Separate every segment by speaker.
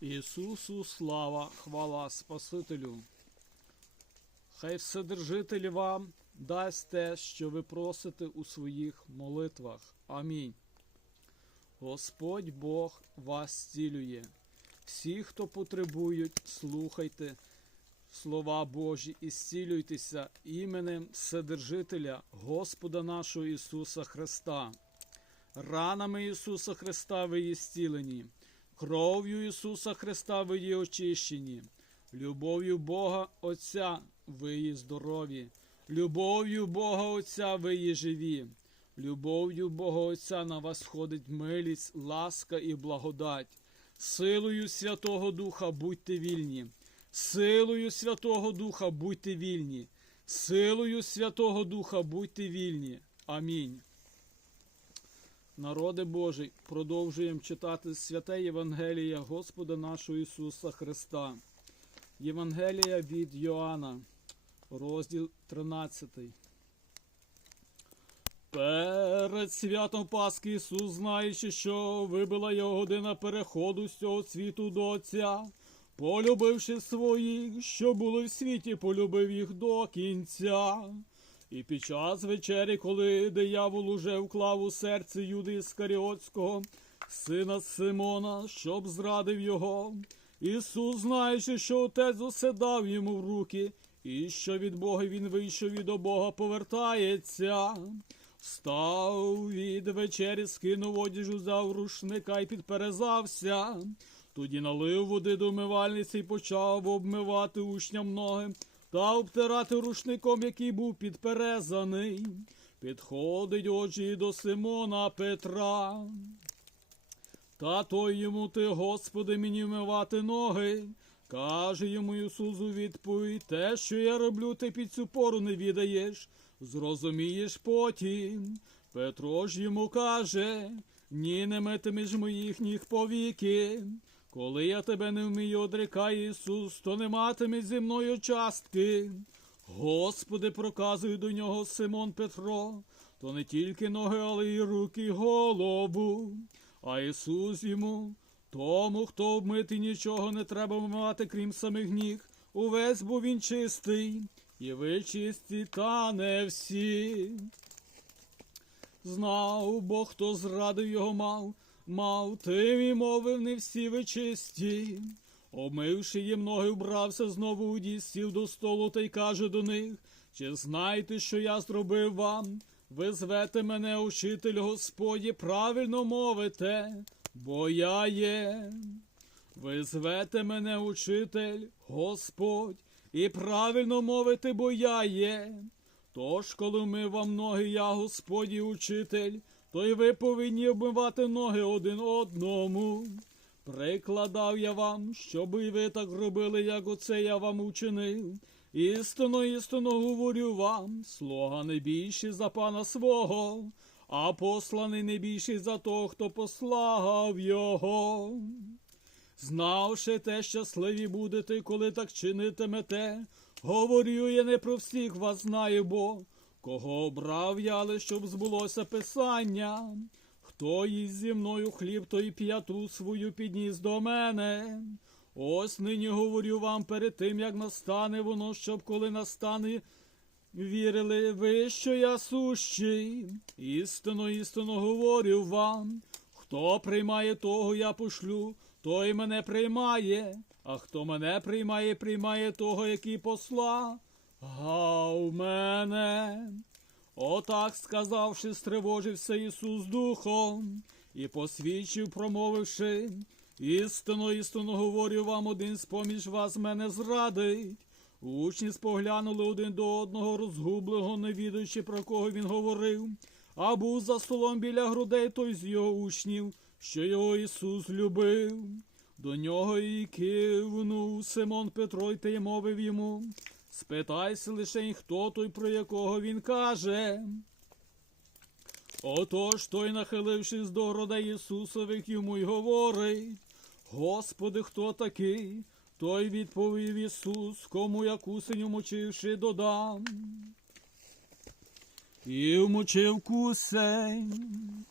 Speaker 1: Ісусу слава, хвала Спасителю. Хай Вседержитель вам дасть те, що ви просите у своїх молитвах. Амінь. Господь Бог вас зцілює. Всі, хто потребують, слухайте слова Божі і зцілюйтеся іменем Вседержителя, Господа нашого Ісуса Христа. Ранами Ісуса Христа ви є зцілені, кров'ю Ісуса Христа ви є очищені, любов'ю Бога Отця ви є здорові, любов'ю Бога Отця ви є живі, любов'ю Бога Отця на вас сходить милість, ласка і благодать. Силою Святого Духа будьте вільні, силою Святого Духа будьте вільні, силою Святого Духа будьте вільні. Амінь. Народи Божий, продовжуємо читати святе Євангелія Господа нашого Ісуса Христа. Євангелія від Йоанна, розділ 13. Перед святом Пасхи Ісус, знаючи, що вибила його година переходу з цього світу до Отця, полюбивши своїх, що були в світі, полюбив їх до кінця. І під час вечері, коли диявол уже вклав у серце Юди Іскаріотського, сина Симона, щоб зрадив його, Ісус, знаючи, що отець усе дав йому в руки, і що від Бога він вийшов і до Бога повертається. Встав від вечері, скинув одіж, взяв рушника і підперезався. Тоді налив води до мивальниці і почав обмивати учням ноги та обтирати рушником, який був підперезаний. Підходить очі до Симона Петра. Та той йому ти, Господи, мені вмивати ноги. Каже йому Ісус у відповідь, те, що я роблю, ти під цю пору не відаєш, зрозумієш потім. Петро ж йому каже, ні, не метимеш моїх ніг повіки. Коли я тебе не вмію, одрекає Ісус, то не матиме зі мною частки. Господи, проказує до нього Симон Петро, то не тільки ноги, але й руки, й голову. А Ісус йому, тому, хто обмитий, нічого не треба вмивати, крім самих ніг. Увесь був він чистий, і ви чисті, та не всі. Знав Бог, хто зрадив його мав, мав, тим і мовив, не всі ви чисті. Омивши їм ноги, вбрався знову у дій, сів до столу та й каже до них, чи знаєте, що я зробив вам? Ви звете мене, учитель Господі, правильно мовите, бо я є. Ви звете мене, учитель, Господь, і правильно мовите, бо я є. Тож, коли ми вам ноги, я Господі учитель, то й ви повинні обмивати ноги один одному. Прикладав я вам, щоб і ви так робили, як оце я вам учинив. Істинно, істинно говорю вам, слуга не більший за пана свого, а посланий не більший за того, хто послав його. Знавши те, щасливі будете, коли так чинитимете, говорю я не про всіх вас знаю, бо кого обрав я, але щоб збулося писання. Хто їсть зі мною хліб, той п'яту свою підніс до мене. Ось нині говорю вам перед тим, як настане воно, щоб коли настане, вірили ви, що я сущий. Істинно, істинно говорю вам. Хто приймає того, я пошлю, той мене приймає, а хто мене приймає, приймає того, який посла. Гав мене. Отак, сказавши, стривожився Ісус духом і посвідчив, промовивши, істинно, істинно говорю вам, один з поміж вас мене зрадить. Учні споглянули один до одного, розгублого, не відаючи, про кого він говорив, а був за столом біля грудей той з його учнів, що його Ісус любив. До нього і кивнув Симон Петро й та й мовив йому. Спитайся лише, хто той, про якого він каже. Отож той, нахилившись до грудей Ісусових, йому й говорить, Господи, хто такий? Той відповів Ісус, кому я кусень умочивши додам. І вмочив кусень.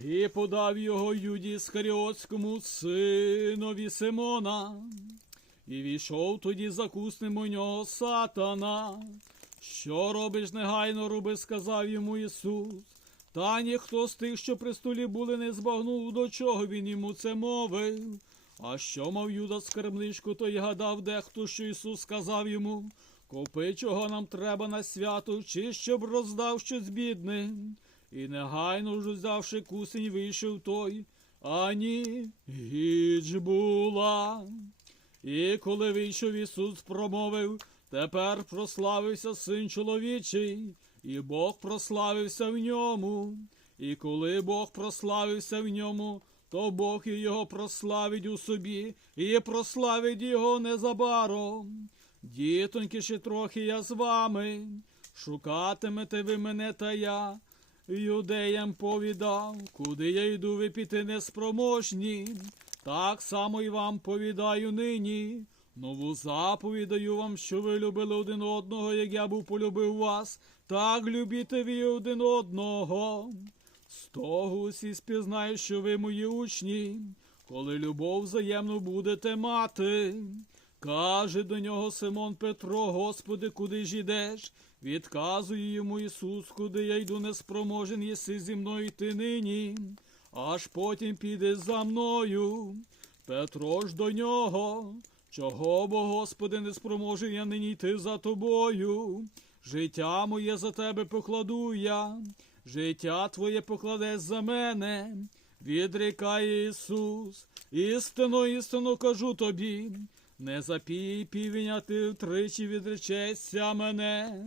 Speaker 1: і подав його Юді Іскаріотському синові Симона. І війшов тоді закусним у нього сатана. Що робиш негайно роби, сказав йому Ісус. Та ніхто з тих, що при столі були, не збагнув, до чого він йому це мовив. А що мав Юда скарбничку, то й гадав дехто, що Ісус сказав йому Купи, чого нам треба на свято, чи щоб роздав щось бідним. І негайно ж взявши кусень, вийшов той, ані гіч була. І коли вийшов Ісус, промовив, тепер прославився син чоловічий, і Бог прославився в ньому. І коли Бог прославився в ньому, то Бог і його прославить у собі, і прославить його незабаром. Дітоньки, ще трохи я з вами, шукатимете ви мене та я. Юдеям повідав, куди я йду, ви піти неспроможні. Так само і вам повідаю нині. Нову заповідь даю вам, що ви любили один одного, як я був полюбив вас, так любіте ви один одного. З того усі спізнають, що ви мої учні, коли любов взаємну будете мати. Каже до нього Симон Петро, Господи, куди ж ідеш? Відказує йому Ісус, куди я йду неспроможен, єси зі мною йти нині, аж потім підеш за мною. Петро ж до нього, чого бо, Господи, не спроможен я нині йти за тобою. Життя моє за тебе покладу я, життя твоє покладеш за мене, відрікає Ісус. Істинно, істинно кажу тобі, не запій півень, ти втричі відречешся мене.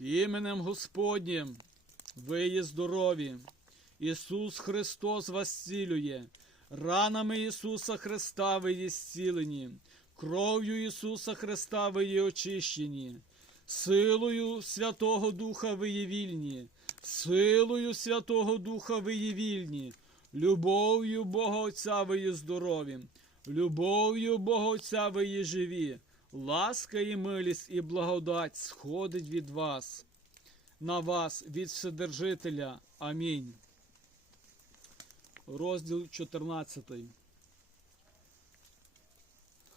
Speaker 1: Іменем Господнім ви є здорові. Ісус Христос вас зцілює. Ранами Ісуса Христа ви є зцілені, кров'ю Ісуса Христа ви є очищені, силою Святого Духа ви є вільні, силою Святого Духа ви є вільні, любов'ю Бога Отця ви є здорові, любов'ю Бога Отця ви є живі, ласка і милість і благодать сходить від вас, на вас від Вседержителя. Амінь. Розділ 14.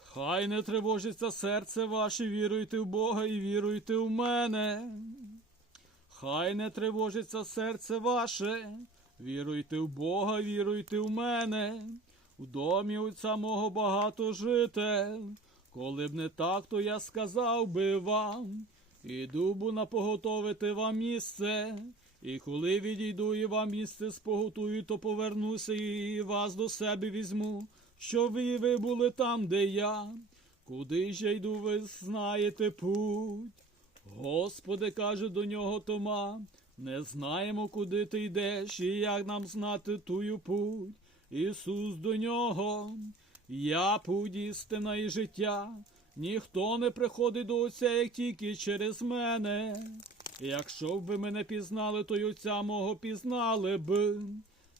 Speaker 1: Хай не тривожиться серце ваше, віруйте в Бога і віруйте в мене. Хай не тривожиться серце ваше, віруйте в Бога, віруйте в мене. У домі отця мого багато житель. Коли б не так, то я сказав би вам. Іду бо напоготовити вам місце. І коли відійду і вам місце споготую, то повернуся і вас до себе візьму, щоб ви ви були там, де я. Куди ж я йду, ви знаєте путь. Господи, каже до нього Тома, не знаємо, куди ти йдеш, і як нам знати тую путь. Ісус до нього, я путь істина і життя, ніхто не приходить до Отця, як тільки через мене. Якщо б ви мене пізнали, то й отця мого пізнали б.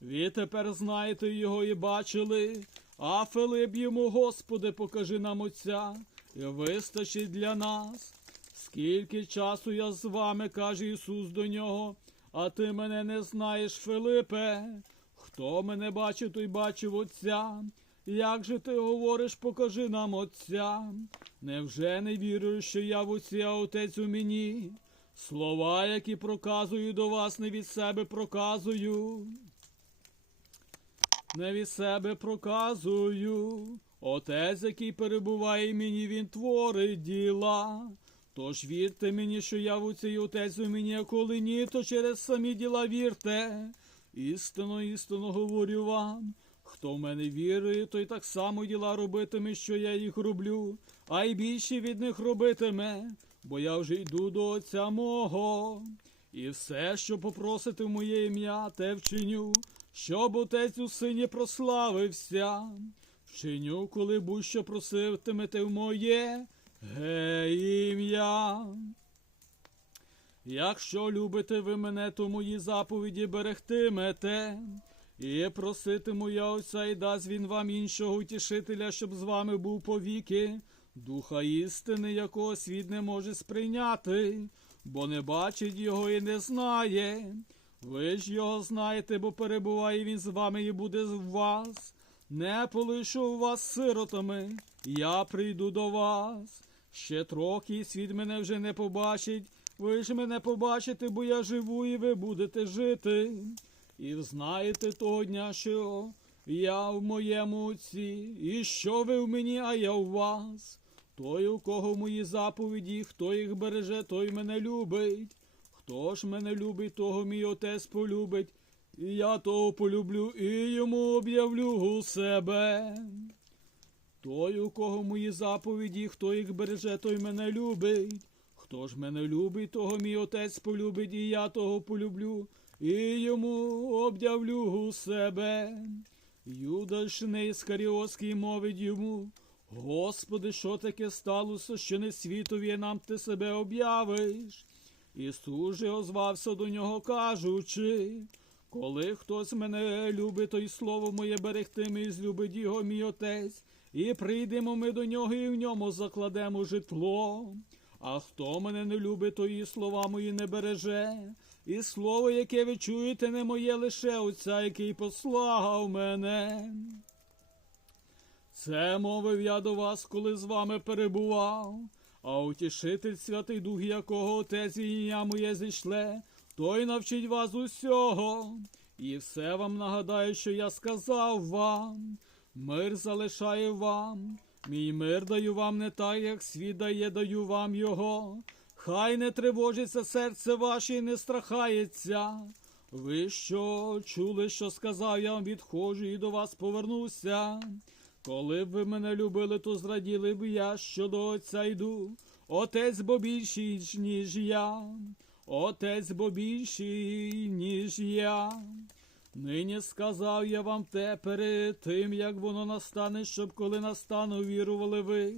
Speaker 1: Ви тепер знаєте його і бачили, а Филип йому, Господи, покажи нам Отця, і вистачить для нас. Скільки часу я з вами, каже Ісус до нього, а ти мене не знаєш, Филипе. Хто мене бачив, той бачив Отця. Як же ти говориш, покажи нам Отця? Невже не віриш, що я в Отці, а Отець у мені? Слова, які проказую до вас, не від себе проказую. Не від себе проказую. Отець, який перебуває мені, він творить діла. Тож вірте мені, що я в оцій отець у мені, а коли ні, то через самі діла вірте. Істинно, істинно говорю вам. Хто в мене вірує, той так само діла робитиме, що я їх роблю, а й більше від них робитиме бо я вже йду до Отця мого, і все, що попросите в моє ім'я, те вчиню, щоб отець у сині прославився. Вчиню, коли будь-що проситимете в моє ге ім'я. Якщо любите ви мене, то мої заповіді берегтимете, і проситиму я Отця, і дасть він вам іншого утішителя, щоб з вами був повіки. Духа істини, якого світ не може сприйняти, бо не бачить його і не знає. Ви ж його знаєте, бо перебуває він з вами і буде з вас. Не полишу вас сиротами, я прийду до вас. Ще трохи світ мене вже не побачить. Ви ж мене побачите, бо я живу, і ви будете жити. І знаєте того дня, що я в моєму отці, і що ви в мені, а я в вас. Той, у кого мої заповіді, хто їх береже, той мене любить. Хто ж мене любить, того мій отець полюбить, і я того полюблю, і йому об'явлю себе. Той, у кого мої заповіді, хто їх береже, той мене любить. Хто ж мене любить, того мій отець полюбить, і я того полюблю, і йому об'явлю себе. Юда ж мовить йому, Господи, що таке сталося, що не світові нам ти себе об'явиш? Ісус же озвався до нього, кажучи, коли хтось мене любить, то й слово моє берегтиме, і злюбить його мій отець, і прийдемо ми до нього, і в ньому закладемо житло. А хто мене не любить, то і слова мої не береже. І слово, яке ви чуєте, не моє лише Отця, який послав мене. Це мовив я до вас, коли з вами перебував, а утішитель Святий Дух, якого Отець ім'я моє зійшле, той навчить вас усього, і все вам нагадаю, що я сказав вам. Мир залишаю вам, мій мир даю вам не так, як світ дає, даю вам його. Хай не тривожиться серце ваше і не страхається. Ви що чули, що сказав я вам відходжу і до вас повернуся. Коли б ви мене любили, то зраділи б я, що до Отця йду. Отець бо більший, ніж я, Отець бо більший, ніж я. Нині сказав я вам те перед тим, як воно настане, щоб коли настане, вірували ви.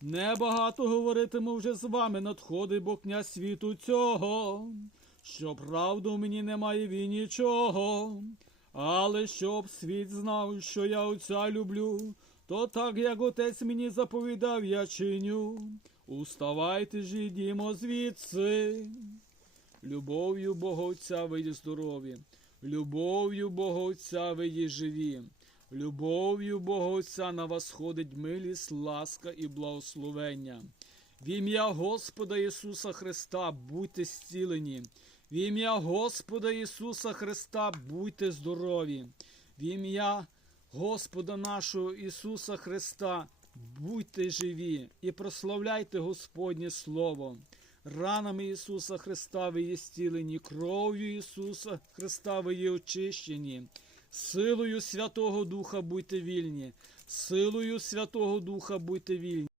Speaker 1: Небагато говоритиму вже з вами надходить, бо князь світу цього, що правду мені немає він нічого. Але щоб світ знав, що я отця люблю, то так як отець мені заповідав, я чиню. Уставайте ж ідімо звідси. Любов'ю Отця ви є здорові, любов'ю Отця ви живі, любов'ю Отця на вас ходить милість, ласка і благословення. В ім'я Господа Ісуса Христа будьте зцілені. В ім'я Господа Ісуса Христа будьте здорові. В ім'я Господа нашого Ісуса Христа будьте живі і прославляйте Господнє Слово. Ранами Ісуса Христа ви є зцілені, кров'ю Ісуса Христа ви є очищені. Силою Святого Духа будьте вільні, силою Святого Духа будьте вільні.